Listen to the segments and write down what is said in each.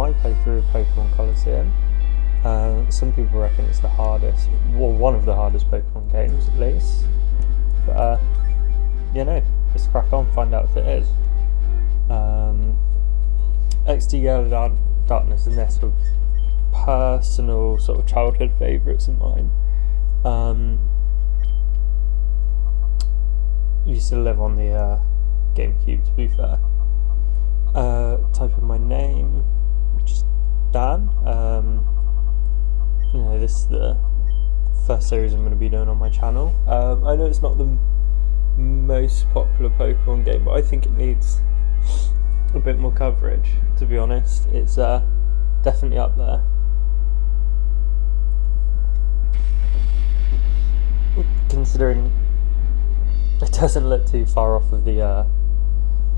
my playthrough of Pokemon Colosseum. Some people reckon it's the hardest, well, one of the hardest Pokemon games at least. But let's crack on, find out if it is. XD Yellow Darkness and this were personal sort of childhood favourites of mine. Used to live on the GameCube, to be fair. Type in my name, which is Dan. This is the first series I'm going to be doing on my channel. I know it's not the most popular Pokemon game, but I think it needs a bit more coverage, to be honest. It's definitely up there. Considering it doesn't look too far off of the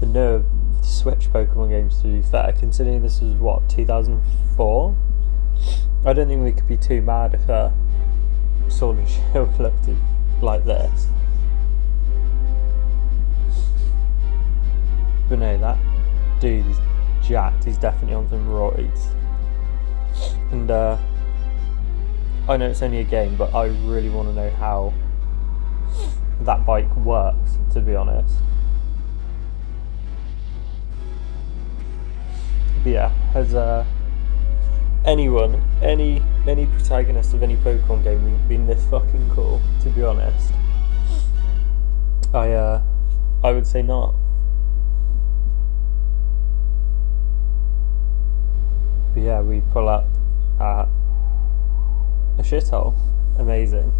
newer Switch Pokemon games, to be fair, considering this was, 2004? I don't think we could be too mad if Sword and Shield looked like this. But no, that dude is jacked. He's definitely on some roids. And I know it's only a game, but I really want to know how that bike works, to be honest. But yeah, has any protagonist of any Pokemon game been this fucking cool, to be honest? I would say not. But yeah, we pull up at a shithole. Amazing.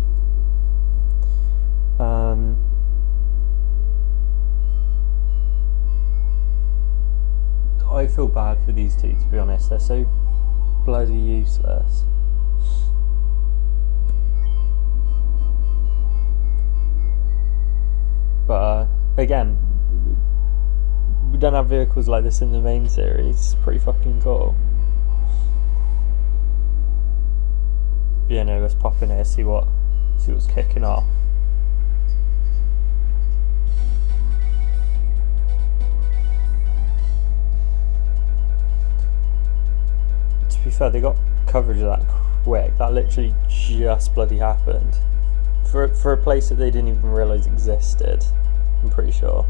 I feel bad for these two, to be honest. They're so bloody useless. But again, we don't have vehicles like this in the main series. It's pretty fucking cool. Yeah, no, let's pop in here, see what's kicking off. To be fair, they got coverage of that quick. That literally just bloody happened. For a place that they didn't even realise existed, I'm pretty sure.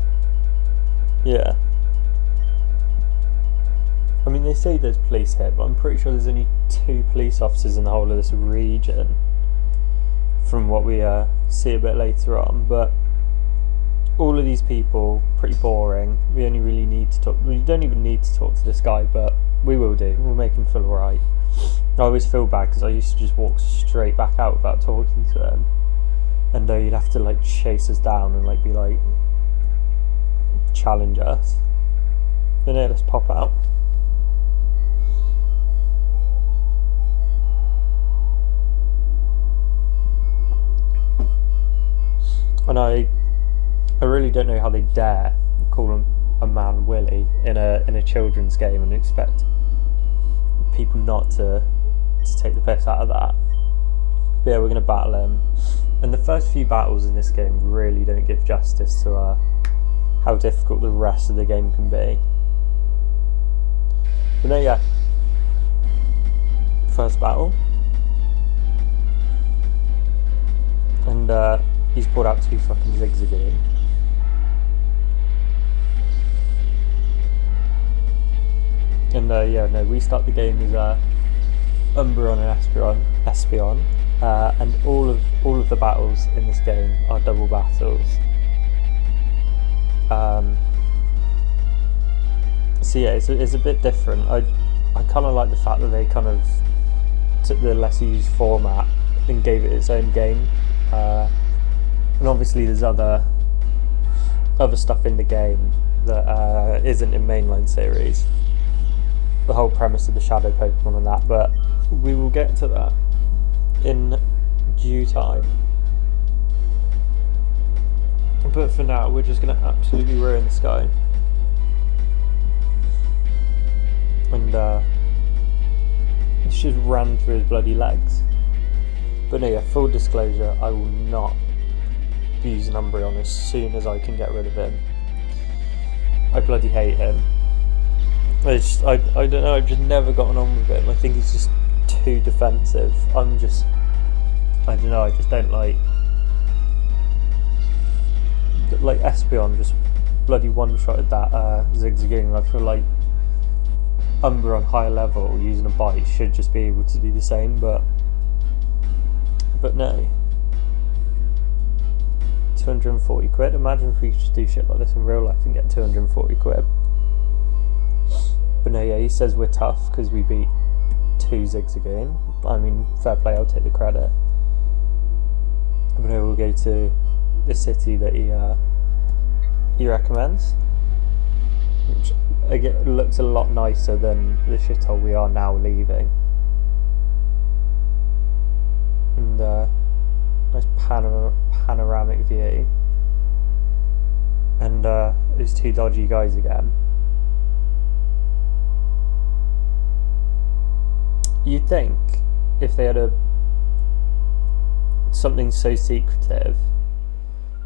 Yeah. I mean, they say there's police here, but I'm pretty sure there's only 2 police officers in the whole of this region, from what we see a bit later on. But all of these people, pretty boring. We only really need to talk. We don't even need to talk to this guy, but we will do. We'll make him feel alright. I always feel bad because I used to just walk straight back out without talking to him, and you'd have to chase us down and be challenge us. But no, let's pop out. And I really don't know how they dare call a man Willy in a children's game and expect people not to take the piss out of that. But yeah, we're going to battle him. And the first few battles in this game really don't give justice to how difficult the rest of the game can be. But no, yeah. First battle. And he's pulled out 2 fucking Zigzagoon. And we start the game as Umbreon and Espeon. And all of the battles in this game are double battles. So yeah, it's a bit different. I kind of like the fact that they kind of took the lesser used format and gave it its own game. And obviously there's other stuff in the game that isn't in mainline series. The whole premise of the shadow Pokemon and that, but we will get to that in due time. But for now, we're just going to absolutely ruin this guy. And it's just ran through his bloody legs. But no, yeah, full disclosure, I will not be using Umbreon as soon as I can get rid of him. I bloody hate him. I don't know, I've just never gotten on with him. I think he's just too defensive. I don't know, I just don't like Espeon just bloody one-shotted that Zigzagoon. I feel like Umbra on higher level using a bite should just be able to do the same, but no. 240 quid. Imagine if we could just do shit like this in real life and get 240 quid. But no, yeah, he says we're tough because we beat 2 Zigzagoon. I mean, fair play, I'll take the credit. But no, we'll go to the city that he recommends, which again looks a lot nicer than the shithole we are now leaving. And nice panoramic view. And those 2 dodgy guys again. You'd think if they had something so secretive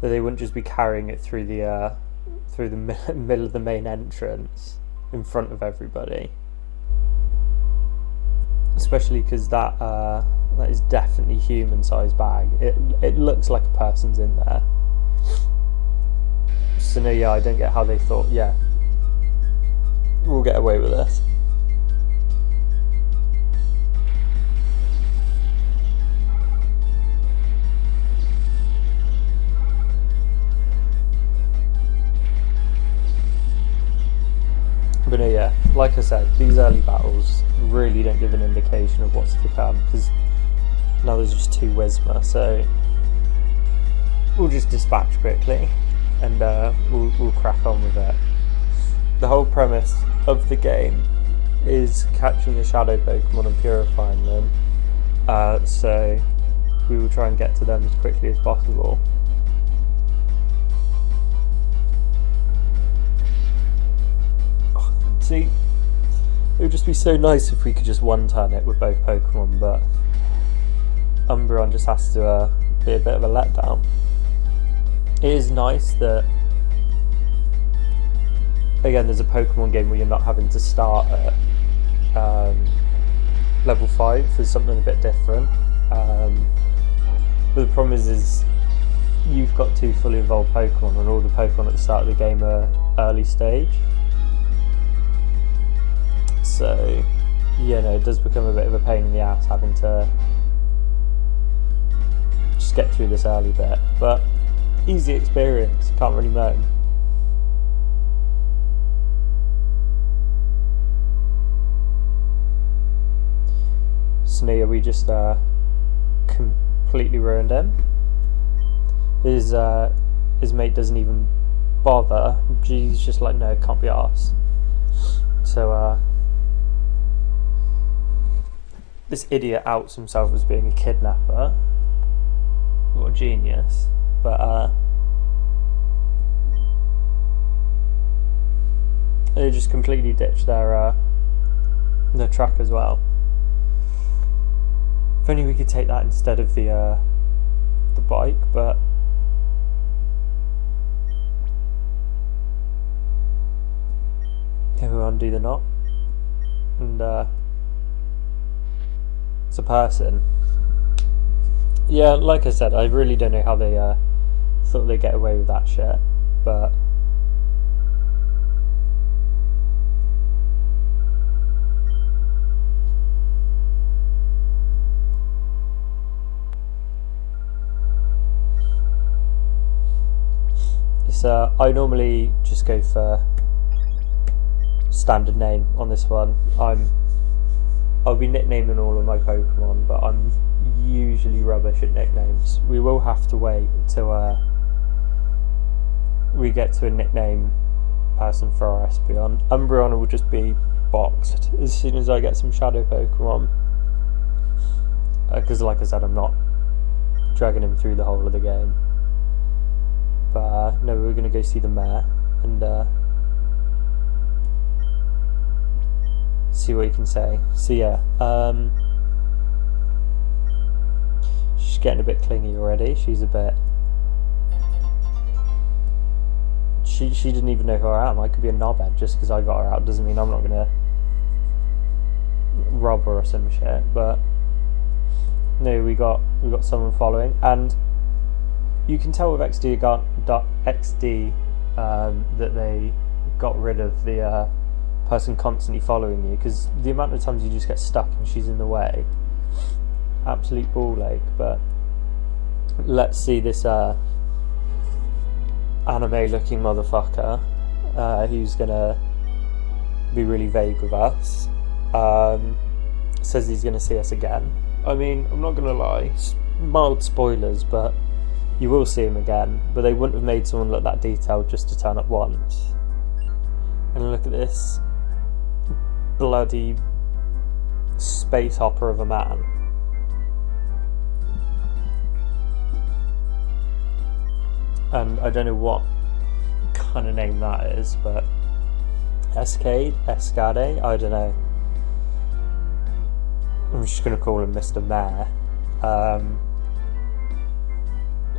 that they wouldn't just be carrying it through the middle of the main entrance in front of everybody. Especially because that is definitely human-sized bag. It looks like a person's in there. So no, yeah, I don't get how they thought, yeah, we'll get away with this. But no, yeah, like I said, these early battles really don't give an indication of what's to come, because now there's just 2 Whisma, so we'll just dispatch quickly and we'll crack on with it. The whole premise of the game is catching the shadow Pokemon and purifying them, so we will try and get to them as quickly as possible. See, it would just be so nice if we could just one-turn it with both Pokemon, but Umbreon just has to be a bit of a letdown. It is nice that, again, there's a Pokemon game where you're not having to start at level 5 for something a bit different. But the problem is you've got 2 fully evolved Pokemon, and all the Pokemon at the start of the game are early stage. So, yeah, no, it does become a bit of a pain in the ass having to just get through this early bit. But easy experience, can't really moan. So yeah, we just completely ruined him. His mate doesn't even bother. He's just like, no, can't be arsed. So this idiot outs himself as being a kidnapper. What a genius. But they just completely ditched their track as well. If only we could take that instead of the bike, but then we'll undo the knot, and it's a person. Yeah, like I said, I really don't know how they thought they'd get away with that shit, but it's I normally just go for standard name on this one. I'll be nicknaming all of my Pokemon, but I'm usually rubbish at nicknames. We will have to wait till we get to a nickname person for our Espeon. Umbreon will just be boxed as soon as I get some Shadow Pokemon, because like I said, I'm not dragging him through the whole of the game. But no, we're going to go see the mayor and see what he can say. So yeah, she's getting a bit clingy already. She's she didn't even know who I am. I could be a knobhead just because I got her out. Doesn't mean I'm not gonna rob her or some shit. But no, we got someone following, and you can tell with XD that they got rid of the person constantly following you, because the amount of times you just get stuck and she's in the way, absolute ball ache. But let's see this anime looking motherfucker who's gonna be really vague with us. Says he's gonna see us again. I mean, I'm not gonna lie, mild spoilers, but you will see him again. But they wouldn't have made someone look that detailed just to turn up once. And look at this bloody space hopper of a man. And I don't know what kind of name that is, but Escade, I don't know. I'm just going to call him Mr. Mayor.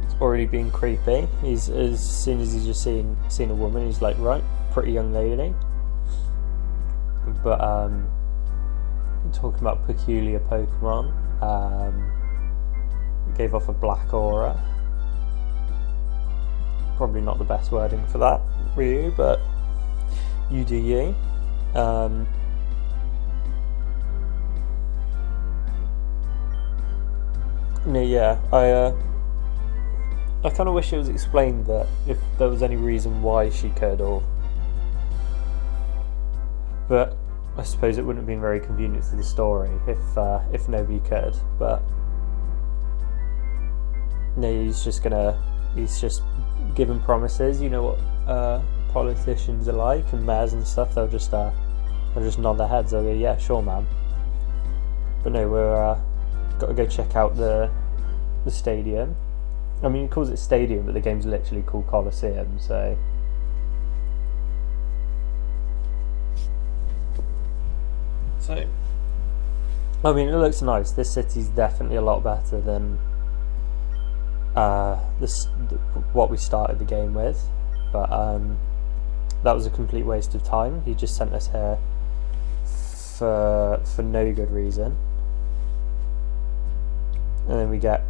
It's already been creepy. He's, as soon as he's just seen a woman, he's like, right, pretty young lady. But talking about peculiar Pokemon, gave off a black aura. Probably not the best wording for that, really, but you do you. No, yeah, I kind of wish it was explained that if there was any reason why she could, or, but I suppose it wouldn't have been very convenient to the story if nobody could. But no, he's just giving promises. You know what politicians are like, and mayors and stuff. They'll just nod their heads. They'll go, yeah, sure, man. But no, we're got to go check out the stadium. I mean, he calls it stadium, but the game's literally called Colosseum. So I mean, it looks nice. This city's definitely a lot better than what we started the game with. But that was a complete waste of time. He just sent us here for no good reason. And then we get...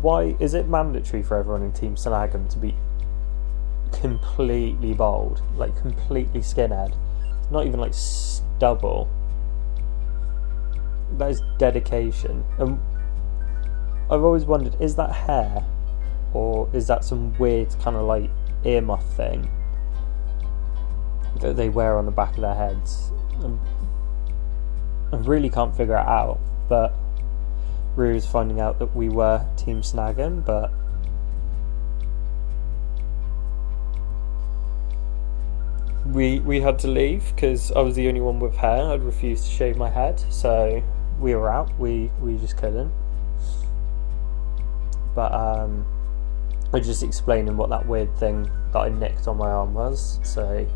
why is it mandatory for everyone in Team SNAG'EM to be completely bald? Like, completely skinhead? Not even, like, stubble. That is dedication. And I've always wondered, is that hair? Or is that some weird kind of, like, earmuff thing that they wear on the back of their heads? I really can't figure it out, but Rue was finding out that we were Team SNAG'EM, but we had to leave because I was the only one with hair. I'd refused to shave my head, so we were out. We just couldn't. But I was just explaining what that weird thing that I nicked on my arm was. So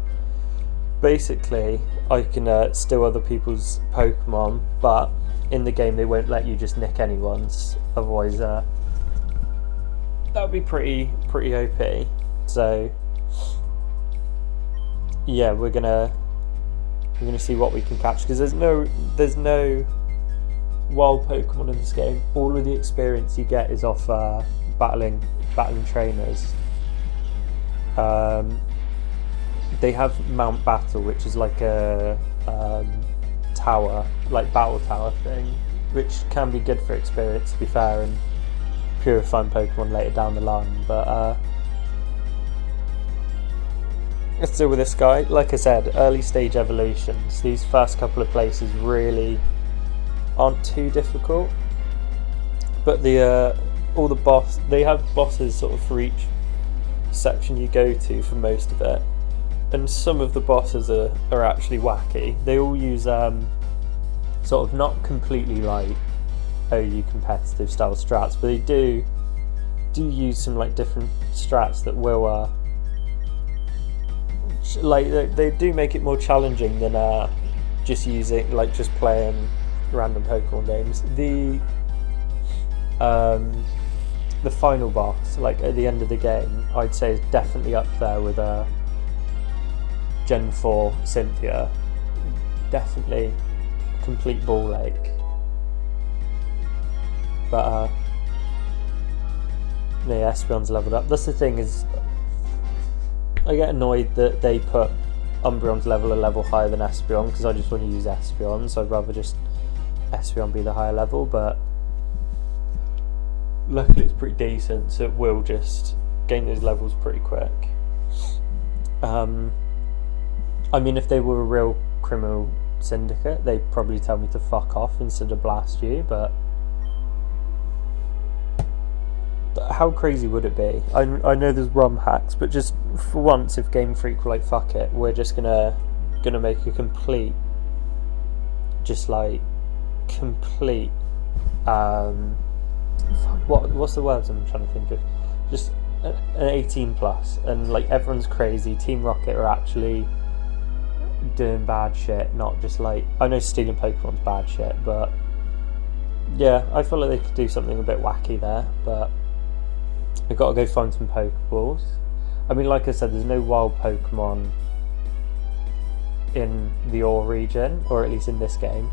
basically, I can steal other people's Pokemon, but in the game they won't let you just nick anyone's, otherwise that would be pretty OP. So yeah, we're gonna see what we can catch, because there's no wild Pokemon in this game. All of the experience you get is off battling trainers. They have Mount Battle, which is like a tower, like battle tower thing, which can be good for experience, to be fair, and purifying Pokemon later down the line. But let's deal with this guy. Like I said, early stage evolutions. These first couple of places really aren't too difficult, but they have bosses sort of for each section you go to for most of it. And some of the bosses are actually wacky. They all use sort of not completely like OU competitive style strats, but they do use some like different strats that will like they do make it more challenging than just playing random Pokemon games. the final boss, like at the end of the game, I'd say is definitely up there with Gen 4 Cynthia. Definitely a complete ball ache. But yeah, Espeon's leveled up. That's the thing, is I get annoyed that they put Umbreon's level a level higher than Espeon, because I just want to use Espeon, so I'd rather just Espeon be the higher level, but luckily it's pretty decent, so it will just gain those levels pretty quick. I mean, if they were a real criminal syndicate, they'd probably tell me to fuck off instead of blast you, but how crazy would it be? I know there's ROM hacks, but just for once, if Game Freak were like, fuck it, we're just gonna make a complete, just like complete, what's the words I'm trying to think of? Just an 18 plus, and like everyone's crazy. Team Rocket are actually doing bad shit, not just like, I know stealing Pokemon's bad shit, but yeah, I feel like they could do something a bit wacky there, but we've got to go find some Pokeballs. I mean, like I said, there's no wild Pokemon in the Ore region, or at least in this game.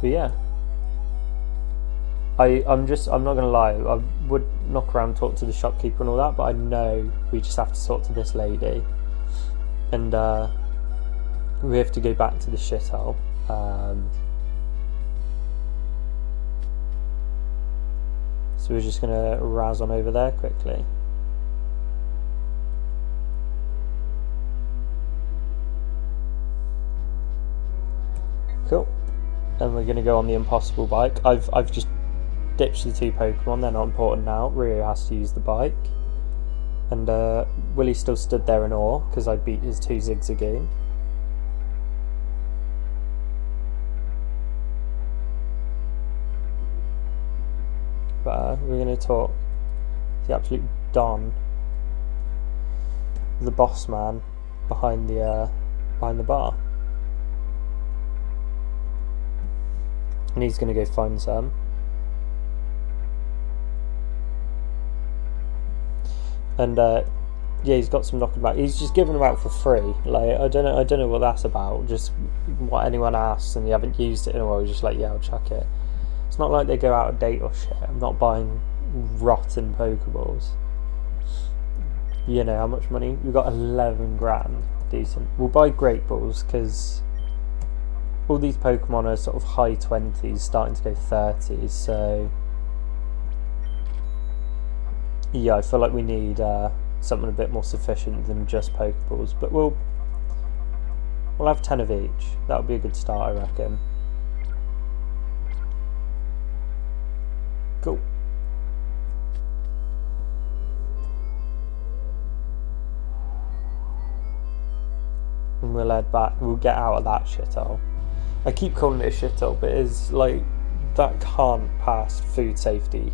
But yeah, I'm not gonna lie, I would knock around, talk to the shopkeeper and all that, but I know we just have to talk to this lady, and we have to go back to the shithole. So we're just gonna razz on over there quickly. Cool. And we're gonna go on the impossible bike. I've just ditched the two Pokemon, they're not important now. Rio has to use the bike. And Willie still stood there in awe because I beat his 2 Zigzagoon. But we're going to talk the absolute Don, the boss man behind the bar, and he's going to go find some. And yeah, he's got some knocking back. He's just giving them out for free. Like, I don't know what that's about. Just what anyone asks and you haven't used it in a while, you're just like, yeah, I'll chuck it. It's not like they go out of date or shit. I'm not buying rotten Pokeballs. You know how much money? We've got 11 grand. Decent. We'll buy Great Balls because all these Pokemon are sort of high 20s, starting to go 30s. So yeah, I feel like we need something a bit more sufficient than just Pokeballs. But we'll have 10 of each. That would be a good start, I reckon. Cool. And we'll head back. We'll get out of that shithole. I keep calling it a shithole, but it's like, that can't pass food safety,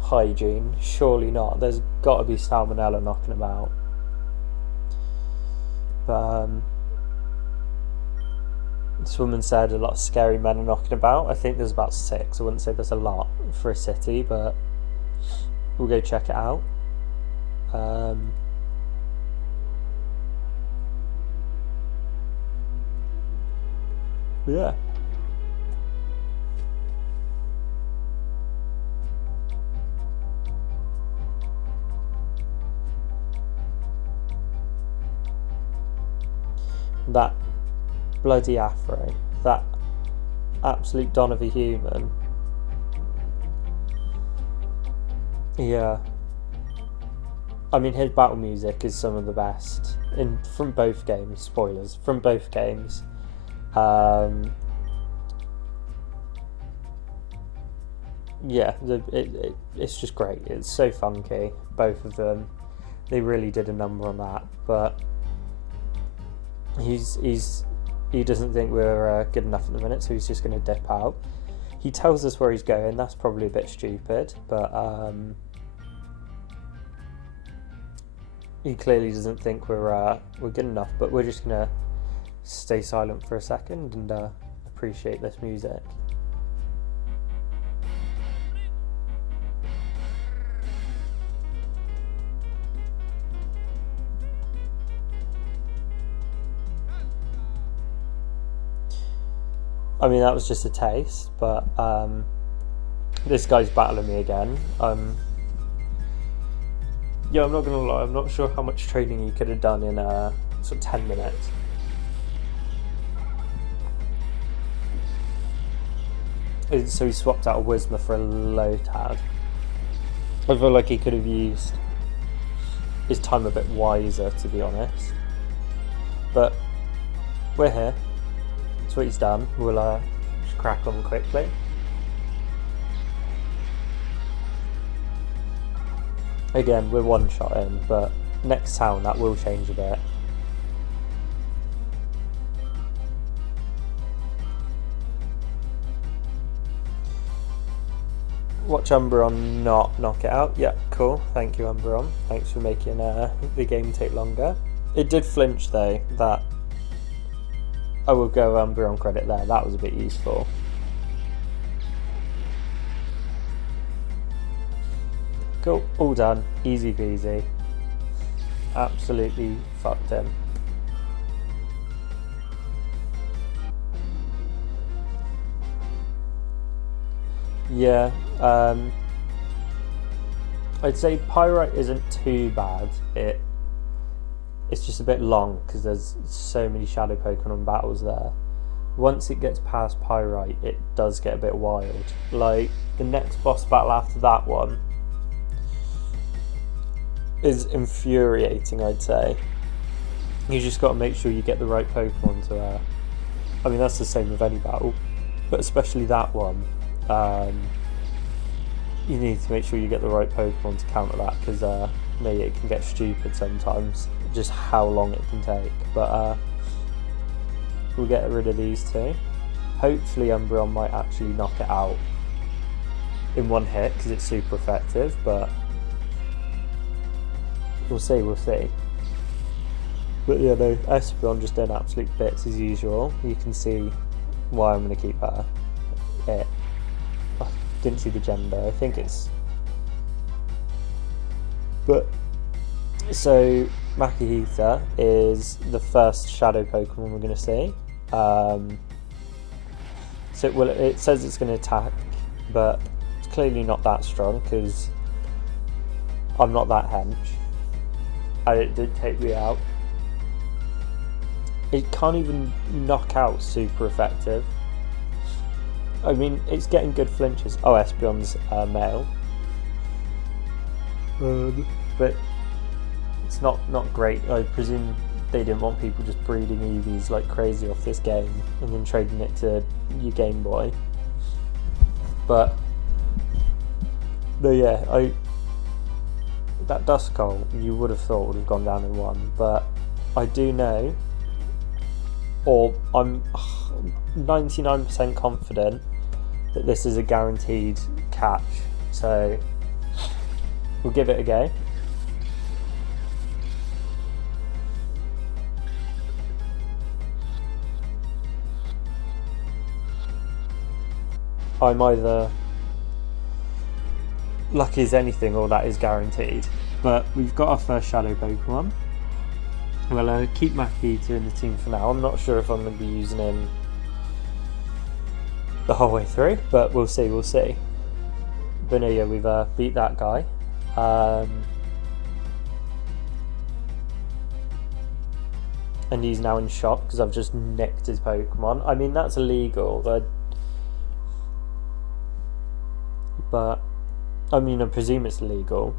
hygiene. Surely not. There's got to be salmonella knocking about. But this woman said a lot of scary men are knocking about. I think there's about 6. I wouldn't say there's a lot for a city, but we'll go check it out. Yeah. That bloody afro, that absolute don of a human. Yeah, I mean, his battle music is some of the best from both games. Spoilers from both games. Yeah, it's just great. It's so funky, both of them. They really did a number on that. But he doesn't think we're good enough at the minute, so he's just going to dip out. He tells us where he's going. That's probably a bit stupid, but he clearly doesn't think we're good enough. But we're just going to stay silent for a second and appreciate this music. I mean, that was just a taste, but this guy's battling me again. Yeah, I'm not gonna lie, I'm not sure how much training he could have done in sort of 10 minutes. So he swapped out a Wisma for a Lotad. I feel like he could have used his time a bit wiser, to be honest. But we're here. That's what he's done. We'll just crack on quickly. Again, we're one shot in, but next town that will change a bit. Watch Umbreon not knock it out. Yeah, cool. Thank you, Umbreon. Thanks for making the game take longer. It did flinch though. That I will go Umbreon credit there. That was a bit useful. Cool, all done. Easy peasy. Absolutely fucked him. Yeah, I'd say Pyrite isn't too bad. It's just a bit long because there's so many Shadow Pokemon battles there. Once it gets past Pyrite, it does get a bit wild. Like, the next boss battle after that one is infuriating, I'd say. You just got to make sure you get the right Pokemon to I mean, that's the same with any battle, but especially that one. You need to make sure you get the right Pokemon to counter that, because maybe it can get stupid sometimes, just how long it can take. But we'll get rid of these two. Hopefully Umbreon might actually knock it out in one hit, because it's super effective, but we'll see. But yeah, no, Espeon just doing absolute bits as usual. You can see why I'm going to keep her. I didn't see the gender. I think it's... But, so, Makuhita is the first Shadow Pokemon we're going to see. So, well, it says it's going to attack, but it's clearly not that strong, because I'm not that hench. And it did take me out. It can't even knock out super effective. I mean, it's getting good flinches. Oh, Espeon's male. But it's not great. I presume they didn't want people just breeding Eevees like crazy off this game and then trading it to your Game Boy. But yeah, that Duskull you would have thought would have gone down in one, but I do know, or I'm 99% confident that this is a guaranteed catch, so we'll give it a go. I'm either lucky as anything or that is guaranteed, but we've got our first Shadow Pokemon. We'll keep Makuhita in the team for now. I'm not sure if I'm going to be using him the whole way through, but we'll see. But no, yeah, we've beat that guy. And he's now in shock because I've just nicked his Pokemon. I mean, that's illegal, but I mean, I presume it's illegal.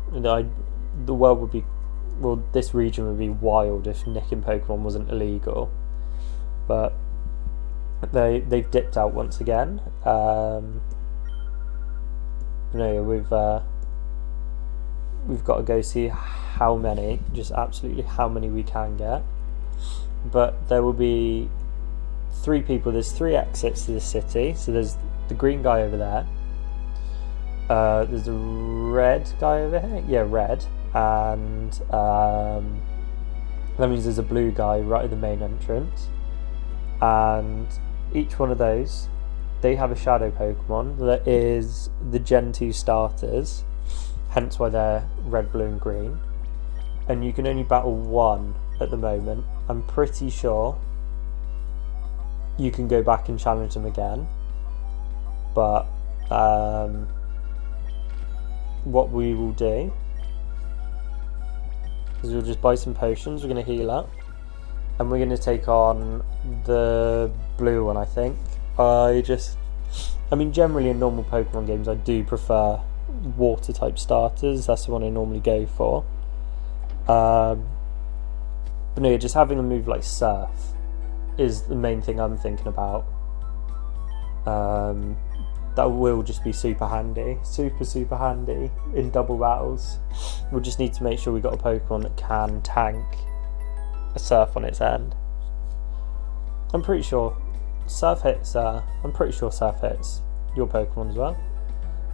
The world would be... Well, this region would be wild if nicking Pokemon wasn't illegal. But they've dipped out once again. No, we've got to go see how many, just absolutely how many we can get. But there will be 3 people. There's 3 exits to this city. So there's the green guy over there. There's a red guy over here. Yeah, red. And that means there's a blue guy right at the main entrance. And each one of those, they have a shadow Pokemon that is the Gen 2 starters, hence why they're red, blue and green. And you can only battle one at the moment. I'm pretty sure you can go back and challenge them again. But what we will do is we'll just buy some potions, we're going to heal up, and we're going to take on the blue one, I think. I mean, generally in normal Pokemon games, I do prefer water type starters. That's the one I normally go for. But no, just having a move like Surf is the main thing I'm thinking about. That will just be super handy. Super handy in double battles. We'll just need to make sure we got a Pokemon that can tank a Surf on its end. I'm pretty sure Surf hits your Pokemon as well.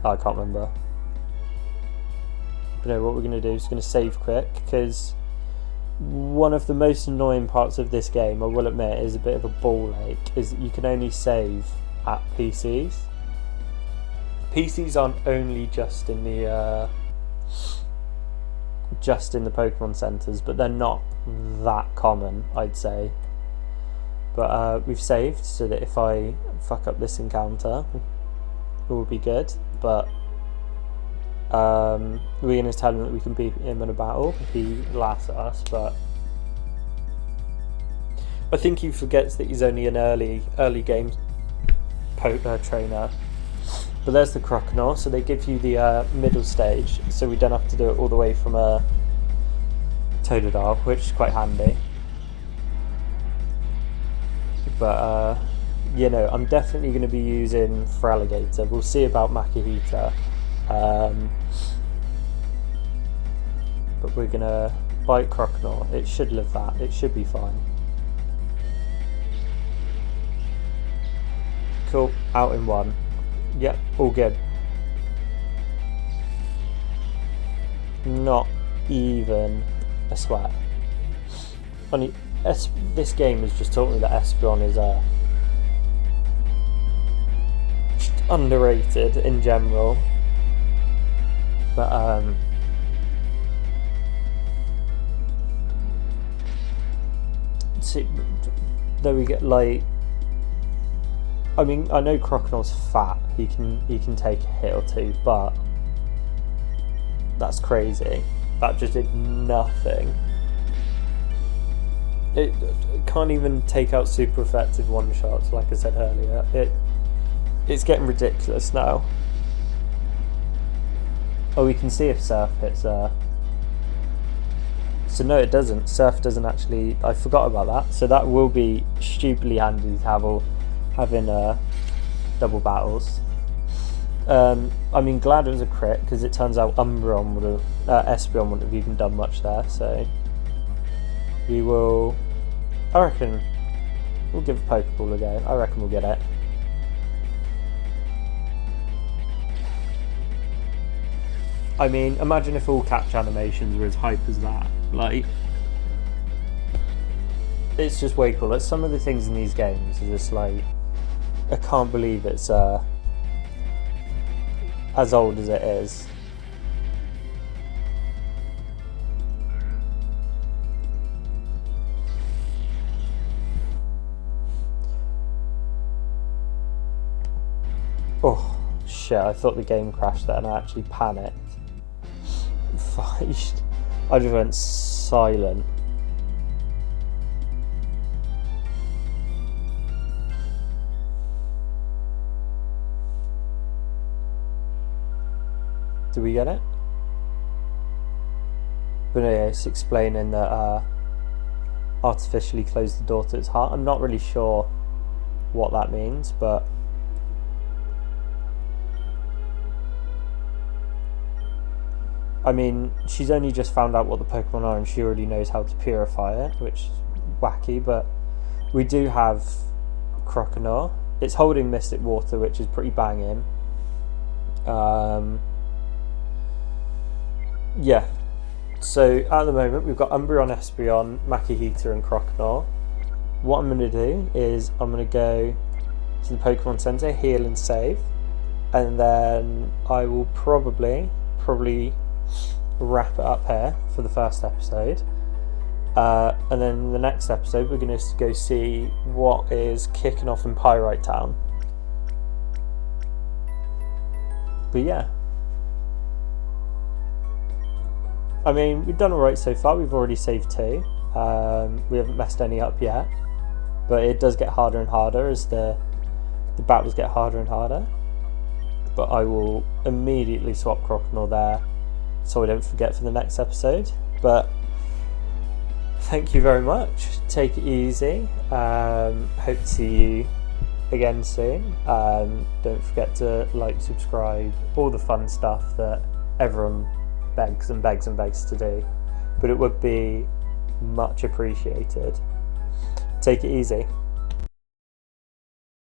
Oh, I can't remember. But no, what we're going to do is going to save quick, because one of the most annoying parts of this game, I will admit, is a bit of a ball ache, is that you can only save at PCs. PCs aren't only just in the Pokemon centres, but they're not that common, I'd say. But we've saved so that if I fuck up this encounter, it will be good. But we're going to tell him that we can beat him in a battle. He laughs at us, but I think he forgets that he's only an early game trainer. But there's the Croconaw, so they give you the middle stage, so we don't have to do it all the way from a Totodile, which is quite handy. But you know, I'm definitely going to be using Feraligatr. We'll see about Makuhita. But we're going to bite Croconaw. It should live that. It should be fine. Cool. Out in one. Yep, all good. Not even a sweat. Only this game has just taught me that Espeon is underrated in general. But see, there we get like. I mean, I know Croconaw's fat. He can take a hit or two, but that's crazy. That just did nothing. It can't even take out super effective one shots, like I said earlier. It's getting ridiculous now. Oh, we can see if Surf hits So no, it doesn't. Surf doesn't actually. I forgot about that. So that will be stupidly handy to have having double battles. I mean, glad it was a crit, because it turns out Umbreon would have, Espeon wouldn't have even done much there. So we will. I reckon we'll give a Pokeball a go. I reckon we'll get it. I mean, imagine if all catch animations were as hype as that. Like, it's just way cool. Like, some of the things in these games are just like, I can't believe it's as old as it is. Oh shit, I thought the game crashed there and I actually panicked. I just went silent. Do we get it? But anyway, it's explaining that artificially closed the door to its heart. I'm not really sure what that means, but I mean, she's only just found out what the Pokemon are and she already knows how to purify it, which is wacky, but we do have Croconaw. It's holding Mystic Water, which is pretty banging. Yeah, so at the moment we've got Umbreon, Espeon, Makuhita and Croconaw. What I'm going to do is I'm going to go to the Pokemon Center, heal and save, and then I will probably wrap it up here for the first episode. And then in the next episode, we're going to go see what is kicking off in Pyrite Town. But yeah, I mean, we've done alright so far. We've already saved 2. We haven't messed any up yet, but it does get harder and harder as the battles get harder and harder. But I will immediately swap Croconaw there so I don't forget for the next episode. But thank you very much. Take it easy. Hope to see you again soon. Don't forget to like, subscribe, all the fun stuff that everyone begs and begs and begs to do. But it would be much appreciated. Take it easy.